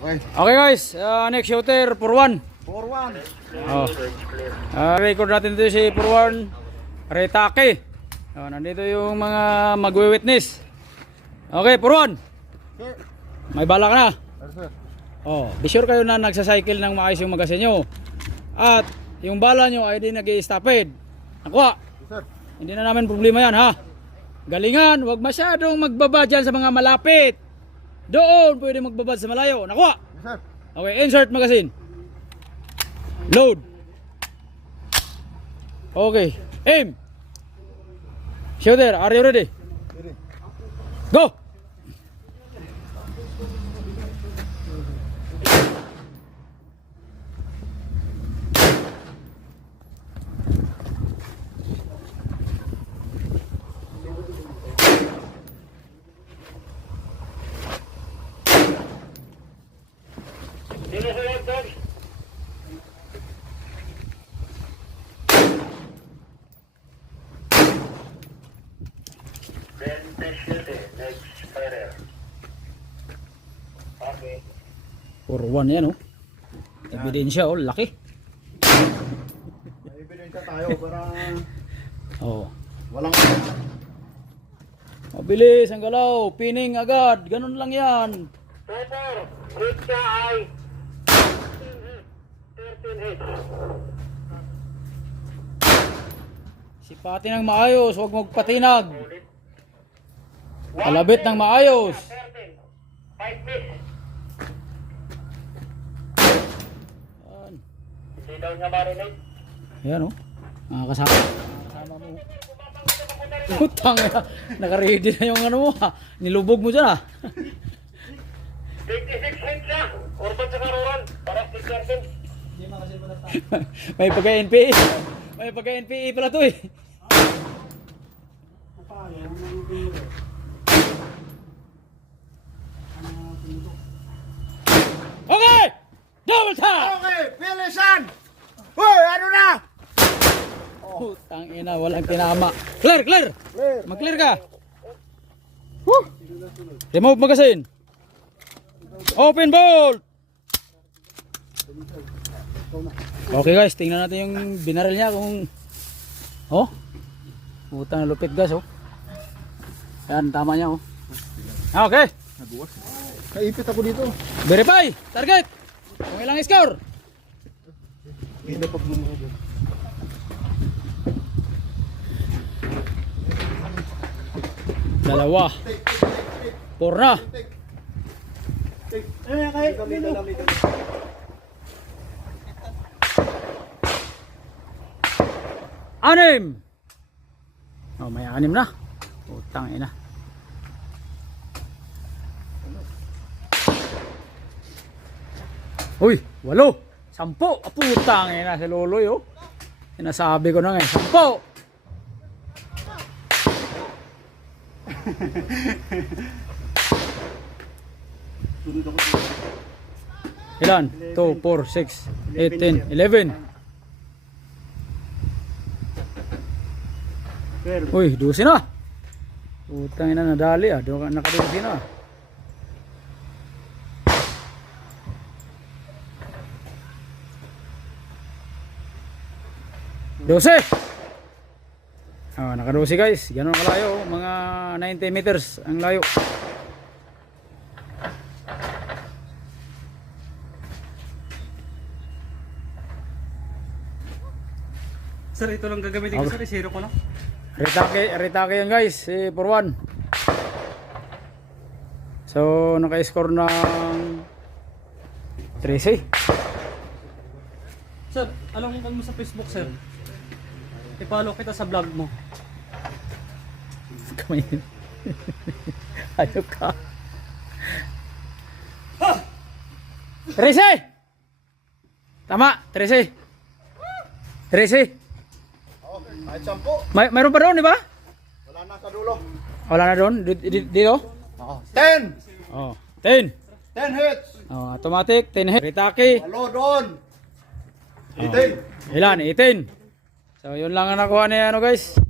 Okay. Okay guys, next shooter, Purwan. 4-1. Oh. Record natin dito si Purwan Retake. Nandito yung mga magwe-witness. Okay, Purwan. Sir. May bala ka na. Yes, sir. Oh, be sure kayo na nagsa-cycle ng maayos yung magasin nyo. At yung bala nyo ay di nag-i-stopped. Nakuha. Yes, sir. Hindi na namin problema yan ha. Galingan, huwag masyadong magbaba dyan sa mga malapit. Doon pwede magbaba sa malayo. Nakuha. Yes, sir. Okay, insert magazine. Load. Okay, aim. Shooter, are you ready? Ready. Go! For one yan oh. Ebidensya oh, laki. May ebidensya tayo para Oh. walang Mabilis ang galaw, pining agad, ganun lang yan. Pepper, rate siya ay 13H. Sipatin ng maayos, huwag magpatinag. Kalabit ng maayos. 13. 5 piece. Yan. Hindi daw niya marinate. Yan oh. Mga kasama. Kasama mo. Putang na. Naka-ready na yung ano mo ha. Nilubog mo dyan ha. 26 hits siya. Urban sa karuran. Para sa 13. May pagka-NPE. May pagka-NPE pala to eh. Okay! Double tap! Okay, finisan! Hoy, ano na? Putang ina, walang tinama. Clear, clear! Clear. Mag-clear ka. Woo! Remove magazine. Open bolt! Okay guys, tingnan natin yung binaril niya kung... Oh! Putang lupit guys oh. Yan, tama niya oh. Okay! Naipit ako dito. Verify! Target! Kung ilang score? Hindi pa bumubo. Dalawa. Four na. Kahit kami. Anim! Oh, may anim na. Putang ina. Uy, 8. 10. Putang ina si Loloy oh. Sinasabi ko na nga 10. Ilan? 2, 4, 6, 8, 10, 11. Uy, 12 na. Putang ina, nadali ah. Naka-12 na. Dose! Naka-12 guys. Ganun kalayo. Mga 90 meters ang layo. Sir, ito lang gagamitin ko sir, zero ko lang. Retake yan guys. Si Purwan. So, naka-score ng 13. Sir, alam mo sa Facebook sir. I-follow kita sa vlog mo. Kamay. Ayok ka. 13! Tama, 13. 13. Okay, kahit 10. Mayroon pa doon, di ba? Wala na sa dulo. Wala na doon? Dito? Oo. 10! Oh, 10. 10 hits! Oh, automatic, 10 hit. Retake. Walo doon! 18! Ilan? 18. So, yun lang ang nakuha niya, ano guys.